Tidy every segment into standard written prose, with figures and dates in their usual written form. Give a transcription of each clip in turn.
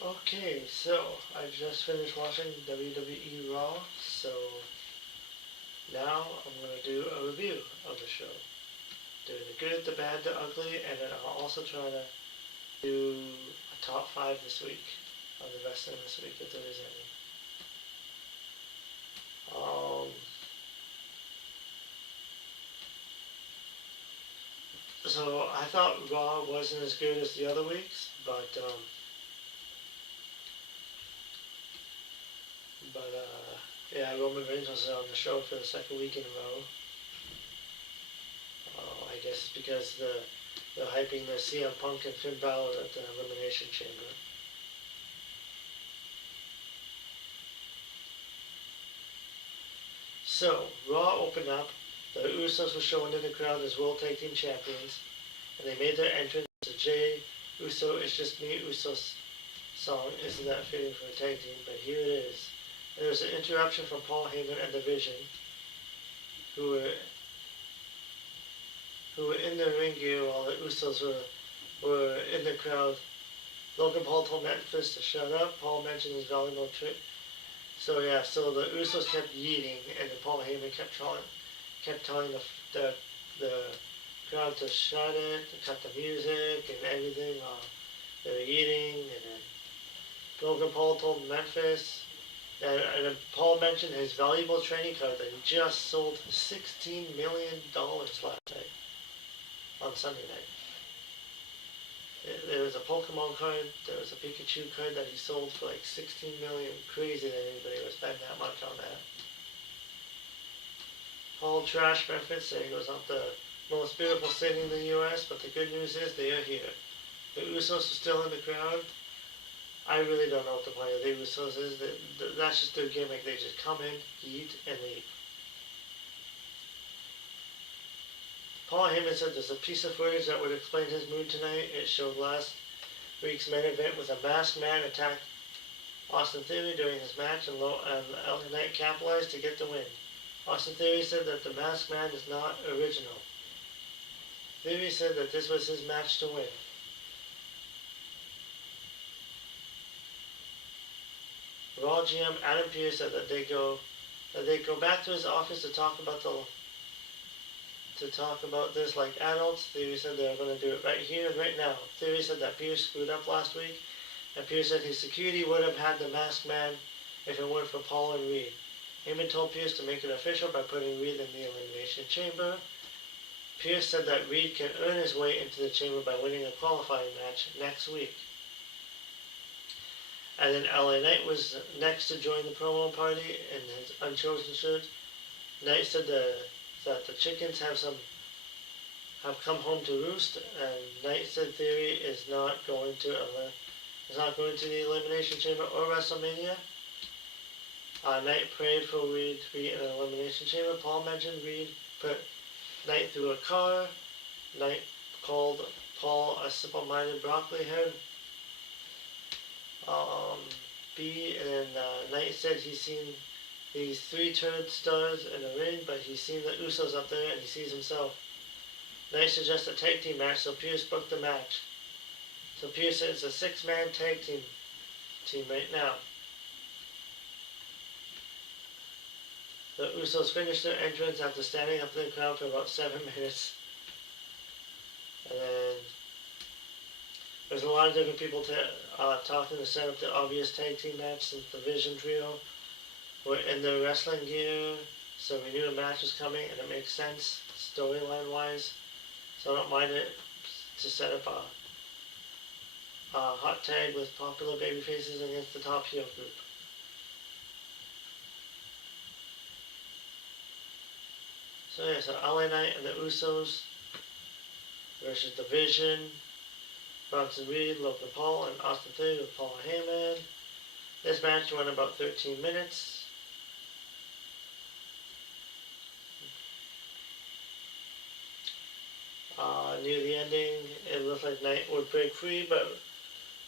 Okay, so I just finished watching WWE Raw, so now I'm going to do a review of the show. Do the good, the bad, the ugly, and then I'll also try to do a top 5 this week on the wrestling this week if there is any. Um, so I thought Raw wasn't as good as the other weeks, but yeah, Roman Reigns was on the show for the second week in a row. I guess it's because they're hyping the CM Punk and Finn Balor at the Elimination Chamber. So, Raw opened up. The Usos were shown in the crowd as World Tag Team Champions, and they made their entrance to Jay Uso It's Just Me Uso's song, Isn't That Fitting for a Tag Team? But here it is. And there was an interruption from Paul Heyman and the Vision, who were in their ring gear while the Usos were in the crowd. Logan Paul told Memphis to shut up. Paul mentioned his volleyball trip. So yeah, so the Usos kept yeeting, and then Paul Heyman kept telling the crowd to shut it, to cut the music and everything while they were yeeting. And then Logan Paul told Memphis, and then Paul mentioned his valuable training card that he just sold $16 million last night on Sunday night. There was a Pokemon card, there was a Pikachu card that he sold for like 16 million. Crazy that anybody would spend that much on that. Paul trashed Memphis, saying it was not the most beautiful city in the US, but the good news is they are here. The Usos are still in the crowd. I really don't know what the point of the Usos is. That's just their gimmick. They just come in, eat, and leave. Paul Heyman said there's a piece of footage that would explain his mood tonight. It showed last week's main event with a masked man attacked Austin Theory during his match, and LA Knight capitalized to get the win. Austin Theory said that the masked man is not original. Theory said that this was his match to win. Raw GM Adam Pearce said that they go back to his office to talk about this like adults. Theory said they were going to do it right here and right now. Theory said that Pearce screwed up last week, and Pearce said his security would have had the masked man if it weren't for Paul and Reed. Heyman told Pearce to make it official by putting Reed in the Elimination Chamber. Pearce said that Reed can earn his way into the chamber by winning a qualifying match next week. And then LA Knight was next to join the promo party in his unchosen shirt. Knight said that the chickens have come home to roost, and Knight said Theory is not going to the Elimination Chamber or WrestleMania. Knight prayed for Reed to be in an Elimination Chamber. Paul mentioned Reed put Knight through a car. Knight called Paul a simple-minded broccoli head. And Knight said he's seen these 3 turd stars in the ring, but he's seen the Usos up there and he sees himself. Knight suggests a tag team match, so Pearce booked the match. So Pearce said it's a 6-man tag team right now. The Usos finished their entrance after standing up in the crowd for about 7 minutes. And then there's a lot of different people talking to set up the obvious tag team match, since the Vision Trio were in their wrestling gear, so we knew a match was coming, and it makes sense storyline wise. So I don't mind it to set up a hot tag with popular babyfaces against the top heel group. So yeah, so LA Knight and the Usos versus the Vision, Bronson Reed, Logan Paul, and Austin Theory with Paul Heyman. This match went about 13 minutes. Near the ending, it looked like Knight would break free, but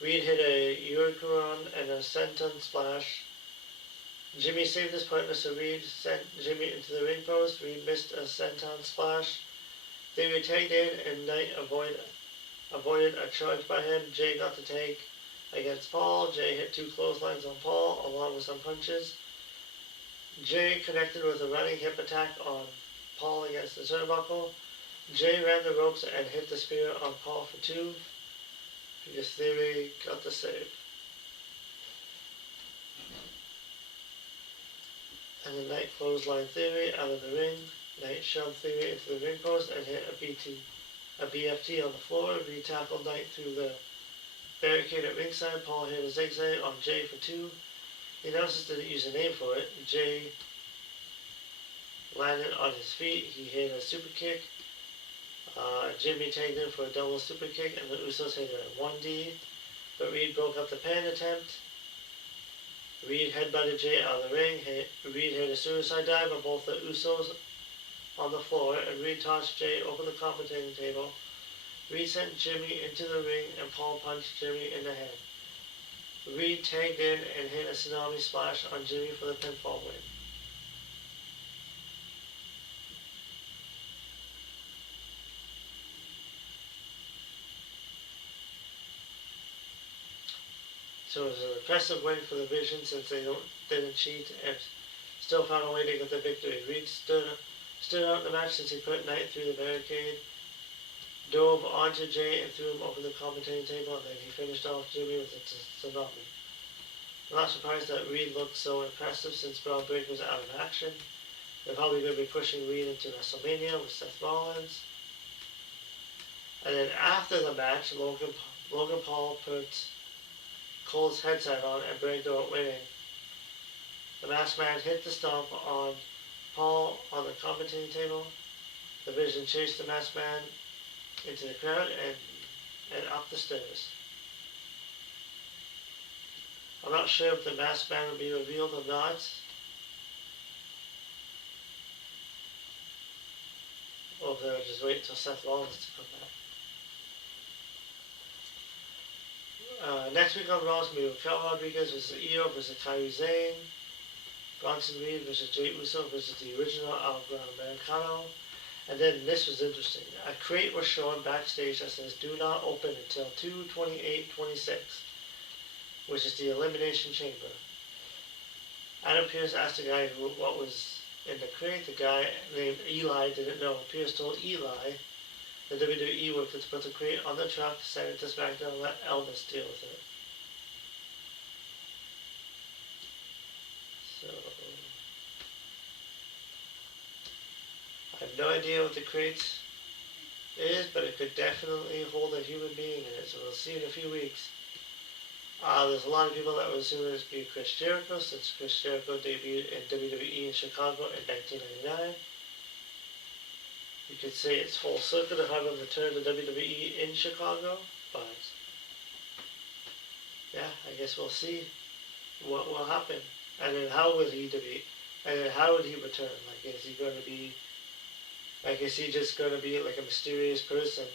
Reed hit a Hurricane and a senton splash. Jimmy saved his partner, so Reed sent Jimmy into the ring post. Reed missed a senton splash. Theory tagged in, and Knight avoided a charge by him. Jay got the tag against Paul. Jay hit 2 clotheslines on Paul, along with some punches. Jay connected with a running hip attack on Paul against the turnbuckle. Jay ran the ropes and hit the spear on Paul for 2. Because Theory got the save. And the Knight clothesline Theory out of the ring. Knight shoved Theory into the ring post and hit a BFT on the floor. Reed tackled Knight through the barricade at ringside. Paul hit a zigzag on Jay for 2. The announcers didn't use a name for it. Jay landed on his feet. He hit a super kick. Jimmy tagged in for a double super kick, and the Usos hit a 1D. But Reed broke up the pan attempt. Reed headbutted Jay out of the ring. Reed hit a suicide dive on both the Usos on the floor, and Reed tossed Jay over the commentating table. Reed sent Jimmy into the ring, and Paul punched Jimmy in the head. Reed tagged in and hit a tsunami splash on Jimmy for the pinfall win. So it was an impressive win for the Vision since they didn't cheat and still found a way to get the victory. Reed stood out in the match since he put Knight through the barricade, dove onto Jay and threw him over the commentating table, and then he finished off Jimmy with a tsunami. I'm not surprised that Reed looked so impressive since Braun Breaker was out of action. They're probably going to be pushing Reed into WrestleMania with Seth Rollins. And then after the match, Logan Paul put Cole's headset on and bragged about winning. The Masked Man hit the stomp on Paul on the commentating table. The Vision chased the Masked Man into the crowd and up the stairs. I'm not sure if the Masked Man will be revealed or not. Or if they'll just wait until Seth Rollins to come back. Next week on Raw is going to be Raquel Rodriguez versus Io versus Kairi Sane. Bronson Reed versus Jey Uso versus the original Al Gran Americano. And then this was interesting. A crate was shown backstage that says do not open until 2/28/26, which is the Elimination Chamber. Adam Pearce asked the guy what was in the crate. The guy named Eli didn't know. Pearce told Eli the WWE worker to put the crate on the truck, send it to SmackDown, and let Elvis deal with it. So I have no idea what the crate is, but it could definitely hold a human being in it, so we'll see in a few weeks. There's a lot of people that would assume it would be Chris Jericho, since Chris Jericho debuted in WWE in Chicago in 1999. You could say it's full circle to have him return to WWE in Chicago, but yeah, I guess we'll see what will happen. And then how would he return? Like, is he going to be, like, is he just going to be like a mysterious person?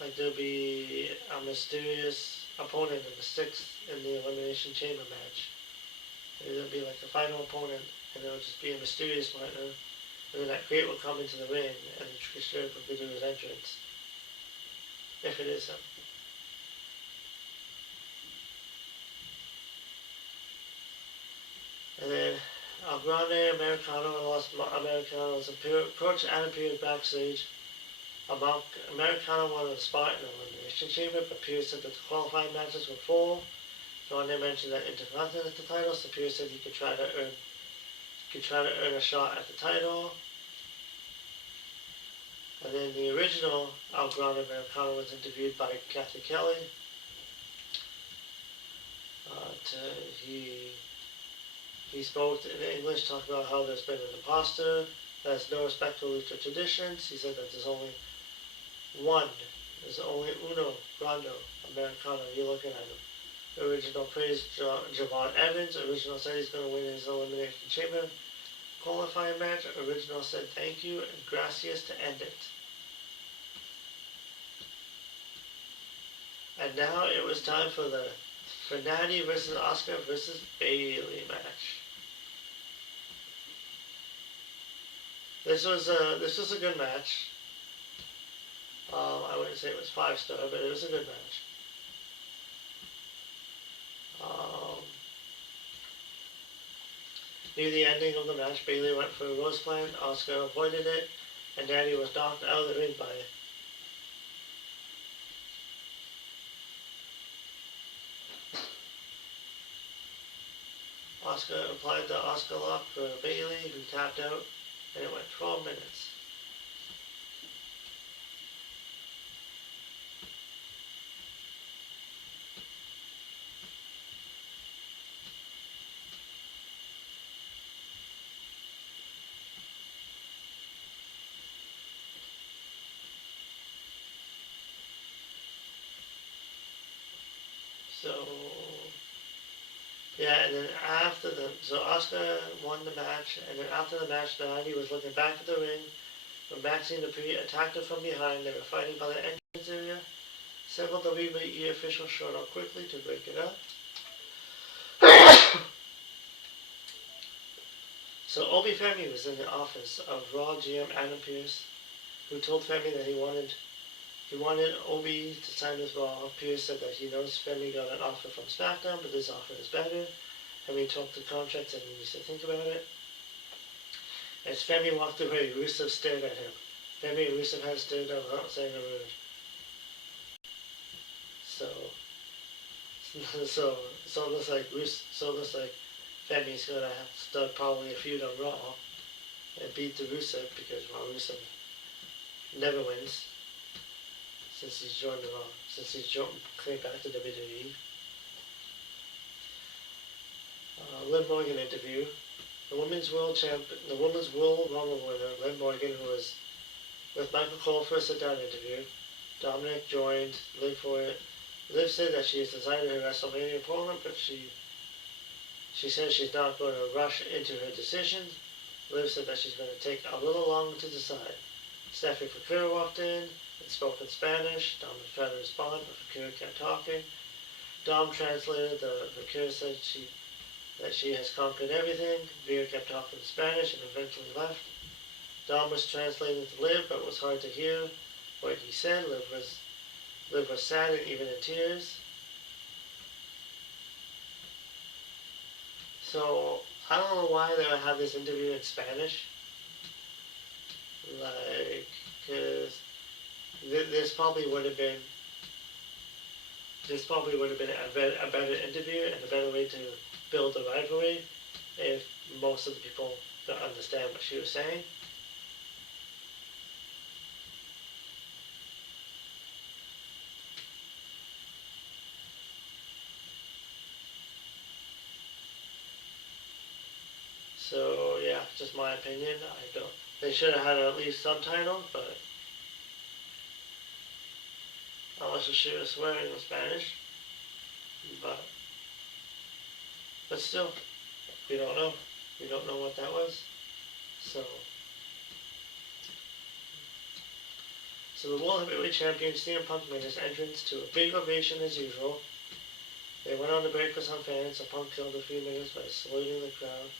Like, there'll be a mysterious opponent in the 6th in the Elimination Chamber match. Maybe there'll be like the final opponent, and it'll just be a mysterious partner. And then that crate will come into the ring, and Chris Jericho will do his entrance. If it is him. And then El Grande Americano and Los Americanos approached and appeared backstage. Americano wanted a spot in the Elimination Chamber, but Pierce said that the qualifying matches were full. Grande mentioned that Intercontinental title, so Pierce said he could try to earn a shot at the title. And then the original El Grande Americano was interviewed by Kathy Kelly. He spoke in English, talking about how there's been an imposter that has no respect for lucha traditions. He said that there's only uno grande Americano. You're looking at him. The original praised Javon Evans. Original said he's going to win his Elimination Chamber qualifying match. Original said thank you and gracias to end it. And now it was time for the Natty versus Oscar versus Bailey match. This was a good match. I wouldn't say it was 5-star, but it was a good match. Um, near the ending of the match, Bayley went for a rose plant. Asuka avoided it, and Natty was knocked out of the ring by it. Asuka applied the Asuka lock for Bayley, who tapped out, and it went 12 minutes. So, yeah, and then Asuka won the match, and then after the match, Natty was looking back at the ring when Maxine Dupree attacked her from behind. They were fighting by the entrance area. Several WWE officials showed up quickly to break it up. So Obi Femi was in the office of Raw GM Adam Pearce, who told Femi that he wanted Obi to sign with Raw. Pearce said that he knows Femi got an offer from SmackDown, but this offer is better. Femi talked the contract and he needs to think about it. As Femi walked away, Rusev stared at him. Femi and Rusev had stared down without saying a word. So it looks like Femi's gonna have to start probably a feud on Raw and beat the Rusev because Rusev never wins since he's joined the Raw, came back to WWE. Liv Morgan interview. The Women's World Rumble winner, Liv Morgan, who was with Michael Cole for a sit-down interview. Dominic joined Liv for it. Liv said that she has decided her WrestleMania opponent, but she says she's not going to rush into her decision. Liv said that she's going to take a little longer to decide. Stephanie Fakura walked in and spoke in Spanish. Dom tried to respond, but Fakura kept talking. Dom translated. Fakura said that she has conquered everything. Veer kept talking in Spanish and eventually left. Dom was translating to Liv, but it was hard to hear what he said. Liv was sad and even in tears. So, I don't know why they would have this interview in Spanish. Because this probably would have been a better interview and a better way to build a rivalry if most of the people don't understand what she was saying. So yeah, just my opinion. They should have had at least subtitles, but unless she was swearing in Spanish. But still, we don't know. We don't know what that was. So the World Heavyweight Champion CM Punk made his entrance to a big ovation as usual. They went on to break for some fans, so Punk killed a few minutes by saluting the crowd.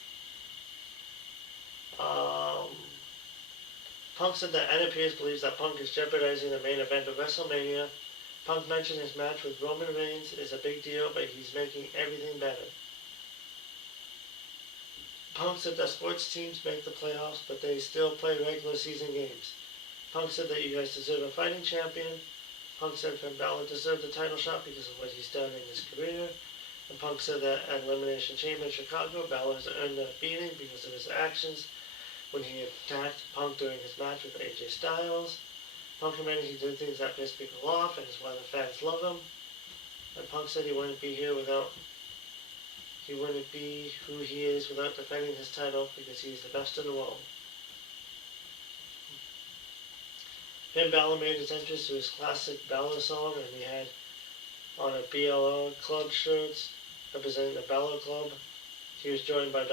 Punk said that Adam Pearce believes that Punk is jeopardizing the main event of WrestleMania. Punk mentioned his match with Roman Reigns is a big deal, but he's making everything better. Punk said that sports teams make the playoffs, but they still play regular season games. Punk said that you guys deserve a fighting champion. Punk said Finn Balor deserved the title shot because of what he's done in his career. And Punk said that at Elimination Chamber in Chicago, Balor has earned a beating because of his actions when he attacked Punk during his match with AJ Styles. Punk admitted he did things that pissed people off and is why the fans love him. And Punk said he wouldn't be who he is without defending his title because he's the best in the world. Finn Balor made his entrance to his classic Balor song, and he had on a BLO club shirts representing the Balor Club. He was joined by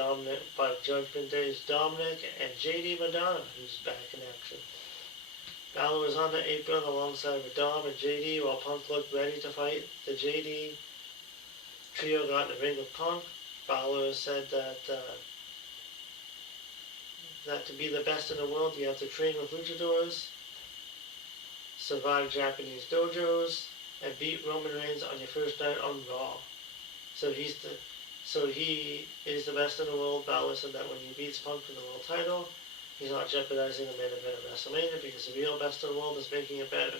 Judgment Day's Dominic and JD Madonna, who's back in action. Balor was on the apron alongside with Dom and JD while Punk looked ready to fight. The JD trio got in the ring with Punk. Balor said that to be the best in the world, you have to train with luchadors, survive Japanese dojos, and beat Roman Reigns on your first night on Raw. So he is the best in the world. Balor said that when he beats Punk for the world title, he's not jeopardizing the main event of WrestleMania because the real best in the world is making it better.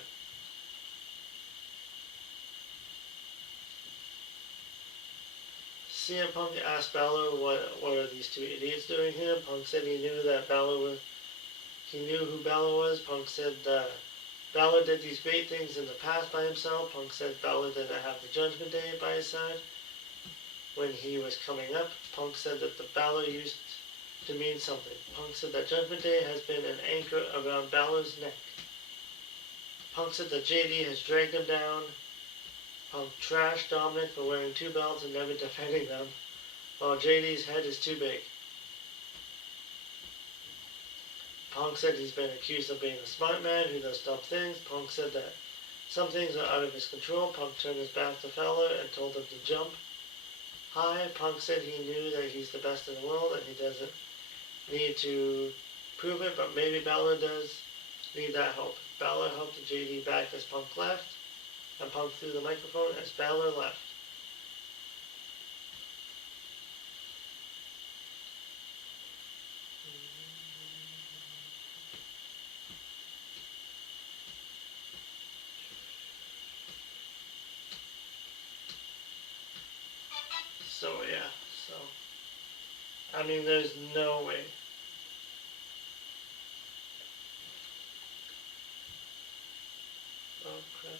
CM Punk asked Balor what are these two idiots doing here. Punk said he knew who Balor was. Punk said that Balor did these great things in the past by himself. Punk said Balor didn't have the Judgment Day by his side when he was coming up. Punk said that the Balor used to mean something. Punk said that Judgment Day has been an anchor around Balor's neck. Punk said that JD has dragged him down. Punk trashed Dominic for wearing 2 belts and never defending them, while JD's head is too big. Punk said he's been accused of being a smart man who does dumb things. Punk said that some things are out of his control. Punk turned his back to Fowler and told him to jump high. Punk said he knew that he's the best in the world and he doesn't need to prove it, but maybe Balor does need that help. Balor helped JD back as Punk left, and Punk threw the microphone as Balor left. So yeah, I mean, there's no way. Oh crap.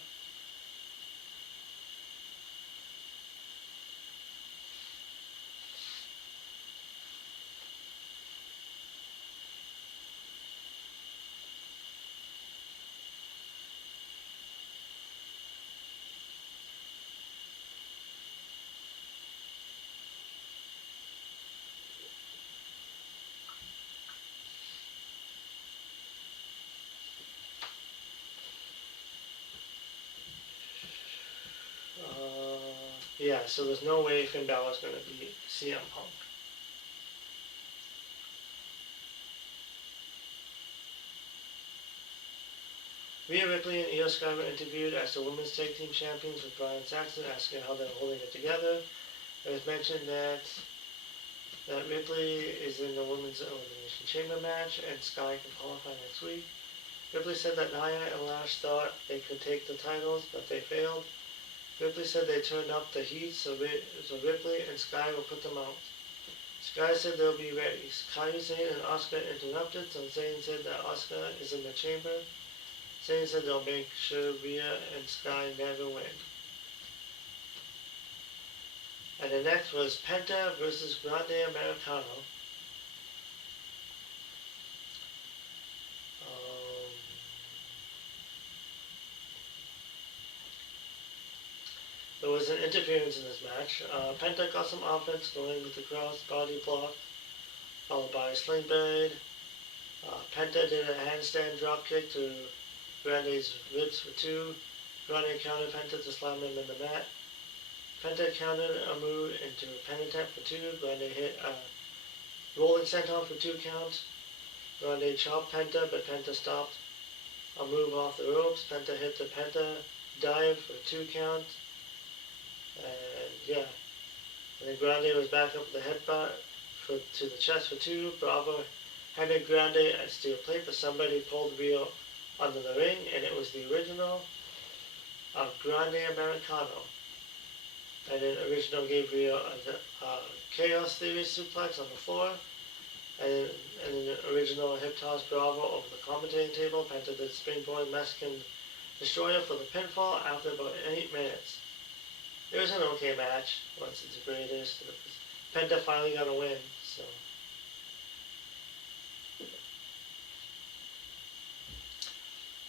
Yeah, so there's no way Finn Balor's going to beat CM Punk. Rhea Ripley and Io Sky were interviewed as the women's tag team champions with Brian Saxton, asking how they're holding it together. It was mentioned that Ripley is in the women's elimination chamber match and Sky can qualify next week. Ripley said that Nia and Lash thought they could take the titles, but they failed. Ripley said they turned up the heat, so Ripley and Sky will put them out. Sky said they'll be ready. Kairi Sane and Asuka interrupted, so Zayn said that Asuka is in the chamber. Zayn said they'll make sure Rhea and Sky never win. And the next was Penta versus Grande Americano. There was an interference in this match. Penta got some offense going with the cross body block, followed by a sling blade. Penta did a handstand dropkick to Grande's ribs for 2. Grande countered Penta to slam him in the mat. Penta countered a move into a penitent for 2. Grande hit a rolling senton for 2 counts. Grande chopped Penta, but Penta stopped a move off the ropes. Penta hit the Penta dive for 2 counts. And yeah, and then Grande was back up with the headbutt to the chest for 2. Bravo handed Grande a steel plate, but somebody pulled Rio under the ring, and it was the original Grande Americano. And then original gave Rio a Chaos Theory suplex on the floor, and then the original hip toss Bravo over the commentating table. Penta did springboard Mexican Destroyer for the pinfall after about 8 minutes. It was an okay match. What's the greatest? Penta finally got a win, so.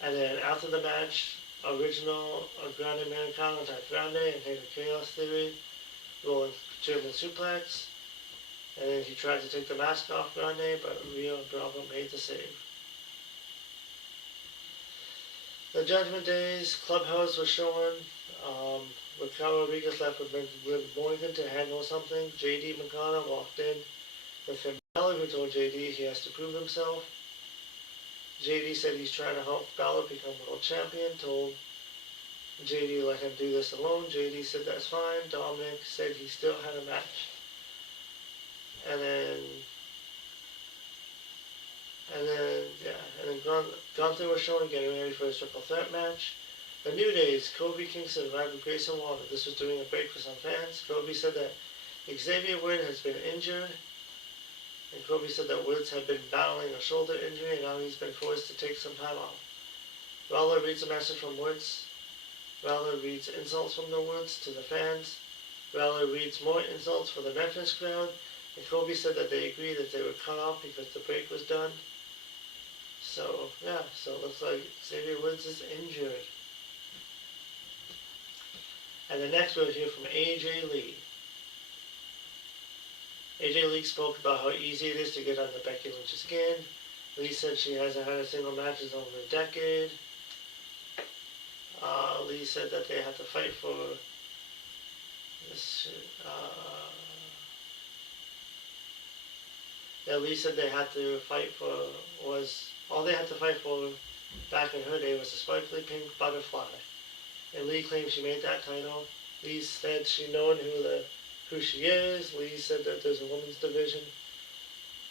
And then after the match, original Grande Americano attacked Grande and hit a Chaos Theory, rolling German suplex. And then he tried to take the mask off Grande, but Rio and Bravo made the save. The Judgment Day's clubhouse was shown. Raquel Rodriguez left with Morgan to handle something. JD McDonough walked in with Finn Balor, who told JD he has to prove himself. JD said he's trying to help Balor become world champion, told JD let him do this alone. JD said that's fine. Dominic said he still had a match. And then Gunther was shown getting ready for his triple threat match. The New Days, Kobe Kingston arrived with Grayson Waller. This was during a break for some fans. Kobe said that Xavier Woods has been injured. And Kobe said that Woods had been battling a shoulder injury and now he's been forced to take some time off. Waller reads a message from Woods. Waller reads insults from the Woods to the fans. Waller reads more insults for the Memphis crowd. And Kobe said that they agreed that they were cut off because the break was done. So, yeah, so it looks like Xavier Woods is injured. And the next we'll hear from AJ Lee. AJ Lee spoke about how easy it is to get under Becky Lynch's skin. Lee said she hasn't had a single match in over a decade. Lee said that they had to fight for this. Lee said they had to fight for all they had to fight for back in her day was a sparkly pink butterfly. And Lee claimed she made that title. Lee said she known who she is. Lee said that there's a women's division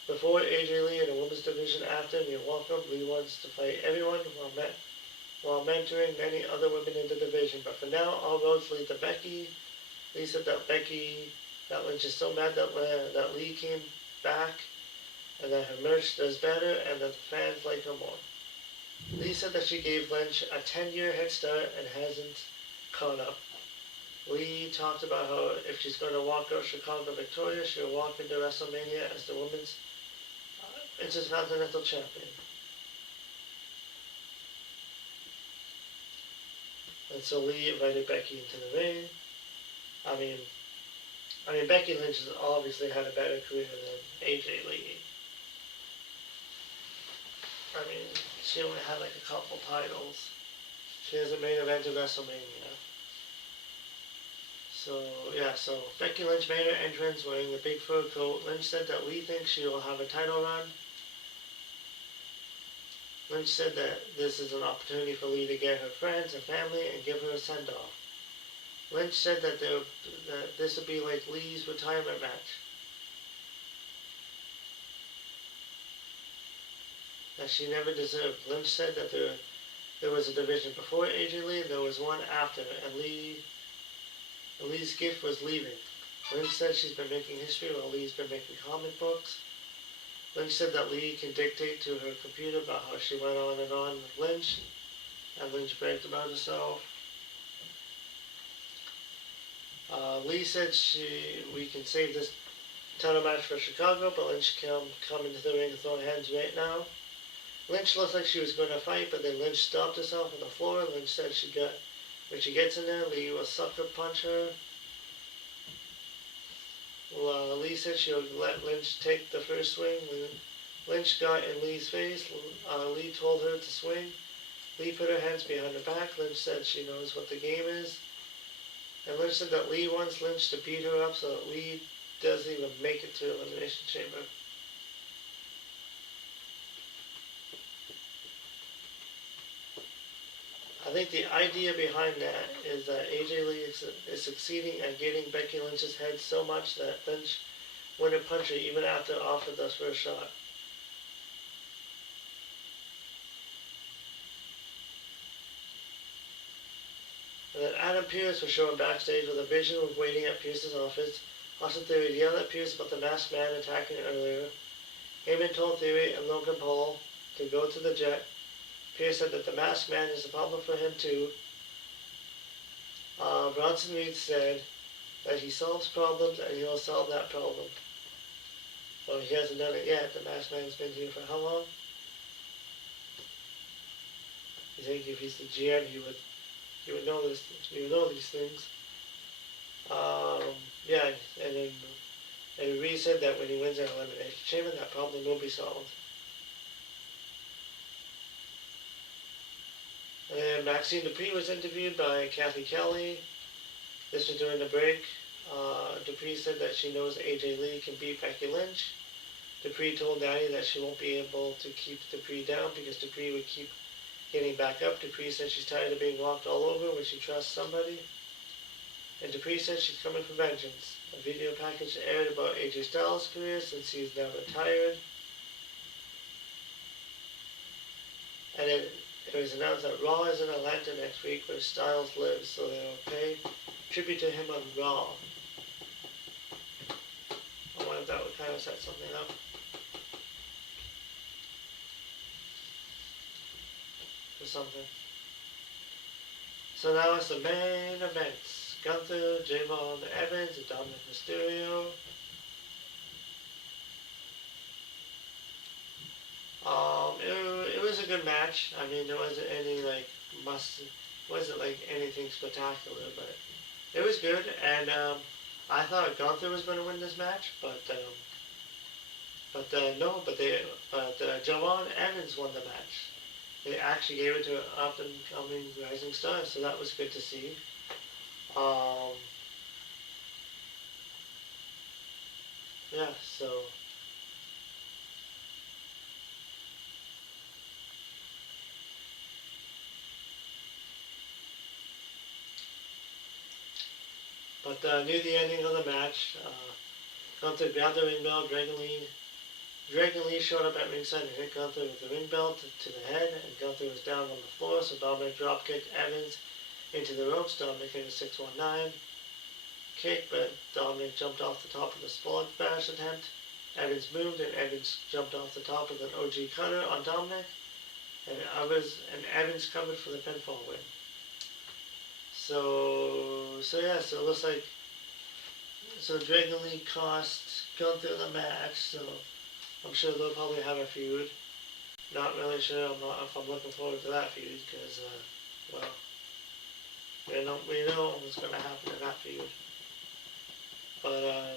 before AJ Lee and a women's division after, and you're welcome. Lee wants to fight everyone while mentoring many other women in the division. But for now, all roads lead to Becky. Lee said that Lynch is so mad that Lee came back and that her merch does better and that the fans like her more. Lee said that she gave Lynch a 10-year head start and hasn't caught up. Lee talked about how if she's going to walk out Chicago victorious, she'll walk into WrestleMania as the women's Intercontinental Champion. And so Lee invited Becky into the ring. I mean, Becky Lynch has obviously had a better career than AJ Lee. I mean, she only had like a couple titles. She has a main event at WrestleMania. So, yeah, so Becky Lynch made her entrance wearing the big fur coat. Lynch said that Lee thinks she will have a title run. Lynch said that this is an opportunity for Lee to get her friends and family and give her a send-off. Lynch said that this would be like Lee's retirement match. That she never deserved. Lynch said that there was a division before AJ Lee and there was one after, and Lee's gift was leaving. Lynch said she's been making history while Lee's been making comic books. Lynch said that Lee can dictate to her computer about how she went on and on with Lynch, and Lynch bragged about herself. Lee said we can save this title match for Chicago, but Lynch can come into the ring and throw hands right now. Lynch looked like she was going to fight, but then Lynch stopped herself on the floor. Lynch said when she gets in there, Lee will sucker punch her. Lee said she'll let Lynch take the first swing. Lynch got in Lee's face. Lee told her to swing. Lee put her hands behind her back. Lynch said she knows what the game is. And Lynch said that Lee wants Lynch to beat her up so that Lee doesn't even make it to Elimination Chamber. I think the idea behind that is that AJ Lee is succeeding at getting Becky Lynch's head so much that Lynch wouldn't punch her even after offered the first shot. And then Adam Pearce was shown backstage with a vision of waiting at Pearce's office. Austin Theory yelled at Pearce about the masked man attacking earlier. Heyman told Theory and Logan Paul to go to the jet. Pearce said that the masked man is a problem for him too. Bronson Reed said that he solves problems and he'll solve that problem. Well, he hasn't done it yet. The masked man's been here for how long? You think if he's the GM, he would know this. He would know these things. Yeah, and Reed said that when he wins an Elimination Chamber, that problem will be solved. And Maxine Dupree was interviewed by Kathy Kelly. This was during the break. Dupree said that she knows AJ Lee can beat Becky Lynch. Dupree told Daddy that she won't be able to keep Dupree down because Dupree would keep Getting back up, Dupree said she's tired of being walked all over when she trusts somebody. And Dupree said she's coming for vengeance. A video package aired about AJ Styles' career since he's now retired. And it was announced that Raw is in Atlanta next week where Styles lives, so they'll pay tribute to him on Raw. I wonder if that would kind of set something up. For something. So now it's the main events. Gunther, Javon Evans, and Dominic Mysterio. It was a good match. I mean, there wasn't any wasn't like anything spectacular, but it was good. And I thought Gunther was going to win this match, but Javon Evans won the match. They actually gave it to an up and coming rising star, so that was good to see. Yeah, so. But near the ending of the match, Gunther grabbed the ring bell. Dragon Lee showed up at ringside and hit Gunther with the ring belt to the head, and Gunther was down on the floor, so Dominic dropkicked Evans into the ropes. Dominic hit a 619 kick, but Dominic jumped off the top of the spot bash attempt. Evans moved, and Evans jumped off the top of an OG cutter on Dominic, and Evans covered for the pinfall win. So it looks like Dragon Lee cost Gunther the match, so I'm sure they'll probably have a feud. Not really sure if I'm looking forward to that feud, because, we know what's going to happen in that feud. But,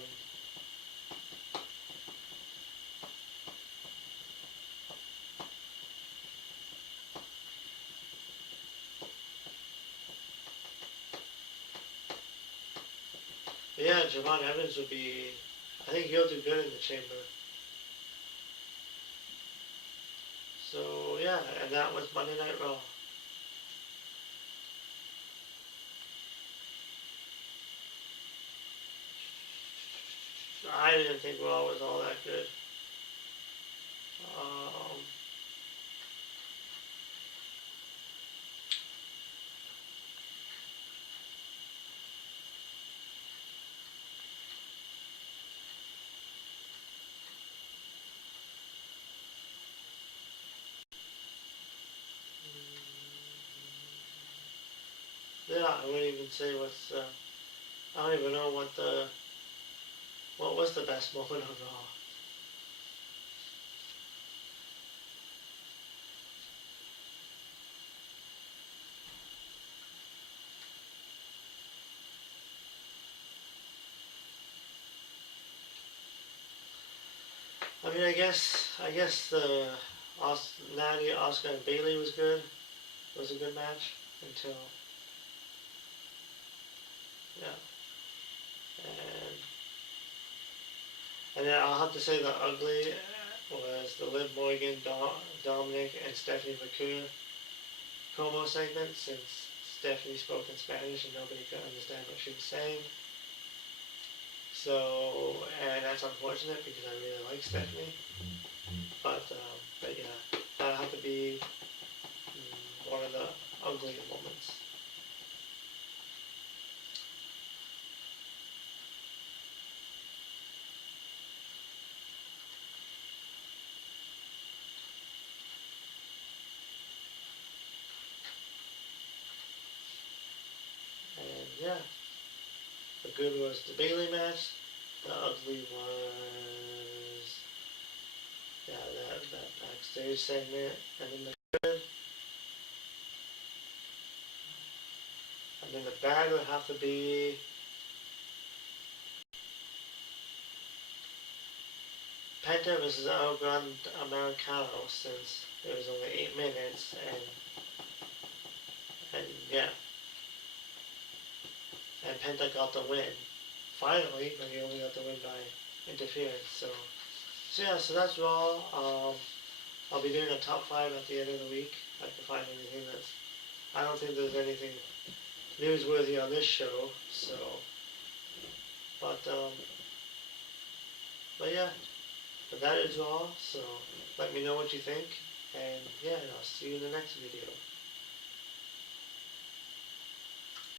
yeah, Javon Evans would be, I think he'll do good in the chamber. So, yeah, and that was Monday Night Raw. I didn't think Raw was all that good. Yeah, I wouldn't even say I don't even know what was the best moment of Raw. I mean, I guess the Natty, Oscar, and Bailey was good. It was a good match until, yeah, and then I'll have to say the ugly was the Liv Morgan, Dominic, and Stephanie McCool promo segment, since Stephanie spoke in Spanish and nobody could understand what she was saying. So, and that's unfortunate because I really like Stephanie. But yeah, that'll have to be one of the ugly moments. And yeah, the good was the Bailey match. The ugly was, yeah, that backstage segment. And then the good, and then the bad would have to be Penta versus El Gran Americano, since it was only 8 minutes, and yeah, and Penta got the win finally, but he only got the win by interference. So yeah, so that's Raw. I'll be doing a top 5 at the end of the week. If I can find anything that's. I don't think there's anything newsworthy on this show, so. But, um, but yeah, but that is all. So let me know what you think, and yeah, I'll see you in the next video.